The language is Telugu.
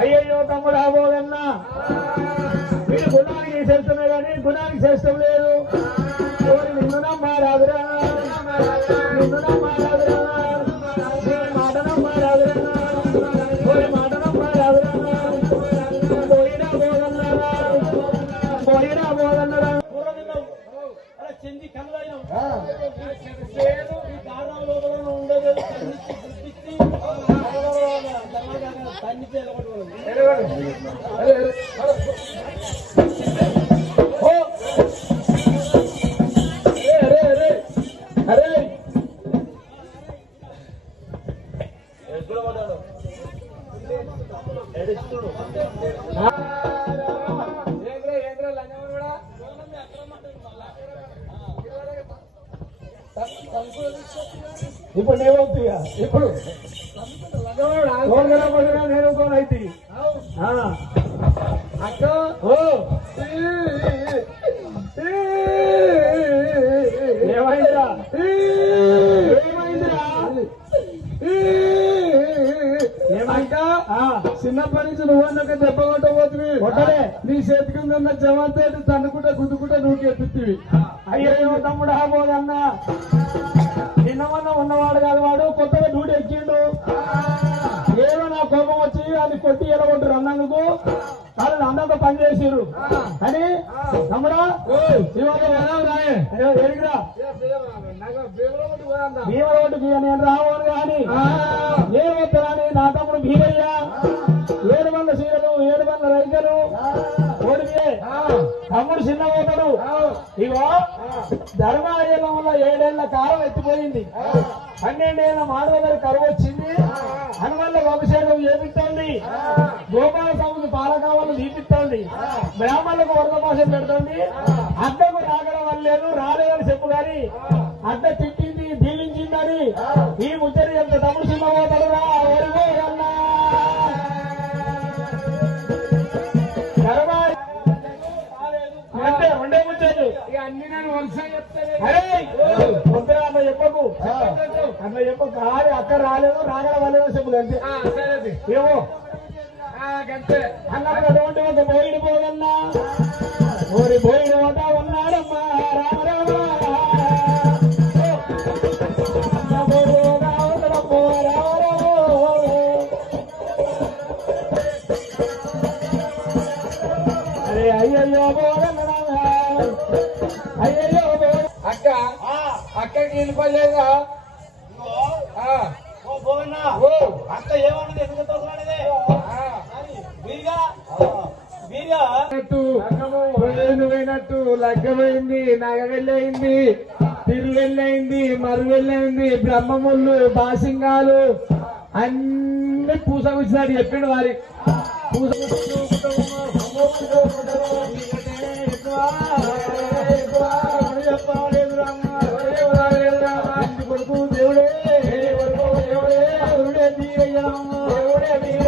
అయ్యయ్యో తమ్ముడు ఆబోదన్నా వీడు గుణానికి చేస్తున్నా కానీ గుణానికి చేష్టం లేదు. నిన్ను నమ్మారాదురా నిన్ను నమ్మారాదురా మాట నమ్మారాదురా మాట నమ్మారాదురా పోయినా పోదన్నారా పోయినా పోదన్నారా చెంది కనులైన ఉండదు ఇప్పుడు నేనవుతుగా ఇప్పుడు నేను అయితే అక్క ఏమైందిరా ఏమైందిరా ఏమైందా చిన్నప్పటి నుంచి నువ్వన్నాక దెబ్బ కొట్టబోతుంది కొట్టలే నీ చేతికి ఉందన్న జవాన్తో తన్నుకుంటా గుద్దుకుంటా నువ్వు ఎత్తుతివి. అయ్యో తమ్ముడు ఆబోదన్నా నిన్నమన్నా ఉన్నవాడు కాదు వాడు కొత్తగా డ్యూటీ ఎక్కిండు. ఏదో నా కోపం వచ్చి అది కొట్టి ఎడగొట్టారు అన్నందుకు వాళ్ళు అందంతా పనిచేసారు అని తమ్ముడా ఎరిగిరా భీమరోడ్డు నేను రావను కానీ నేను వస్తానని నా తమ్ముడు భీమయ్య 7 సీరలు 7 రైతులు ఓడితే తమ్ముడు చిన్న పోతాడు. ఇగో ధర్మాలయం వల్ల 7 ఏళ్ల కాలం ఎత్తిపోయింది. 12 ఏళ్ల మానవ కరువు వచ్చింది. హనుమల్ల అభిషేకం చేపిస్తోంది. గోపాల స్వామికి పాలకావాళ్ళు తీపిస్తోంది. బ్రాహ్మణులకు వరద భాష పెడుతోంది. అద్దకు రాగడం వల్ల లేదు రాలేదని చెప్పు గాని అద్ద తిట్టింది దీవించిందని ఈ ముచ్చరి ఎంత తమ్ముడు చిన్న పోతాడురా అన్నా అంటే రెండే ముచ్చారు అన్ని నేను వలస చెప్తాను అట్లా చెప్పకు అట్లా చెప్పకు కాదు అక్కడ రాలేదు రాగడం వల్లేదో చెప్పు అంతే ఏమో అంతే అన్నప్పుడు అటువంటి ఒక బోయిడు పోదన్నా ఓరి బోయిడు వద్ద ఉన్నాడమ్మా రామరామ అరే అయ్యయ్యో అయ్యయ్యో అక్క అక్కకి వెళ్ళిపోలేదా అక్క ఏమన్నది ఎందుకు పోయినట్టు లగ్గమైంది నగ వెళ్ళయింది తిరు వెళ్ళయింది మరు వెళ్ళయింది బ్రహ్మముళ్ళు బాసింగాలు అన్ని పూసగుచ్చినాడు చెప్పిండు వారి పూస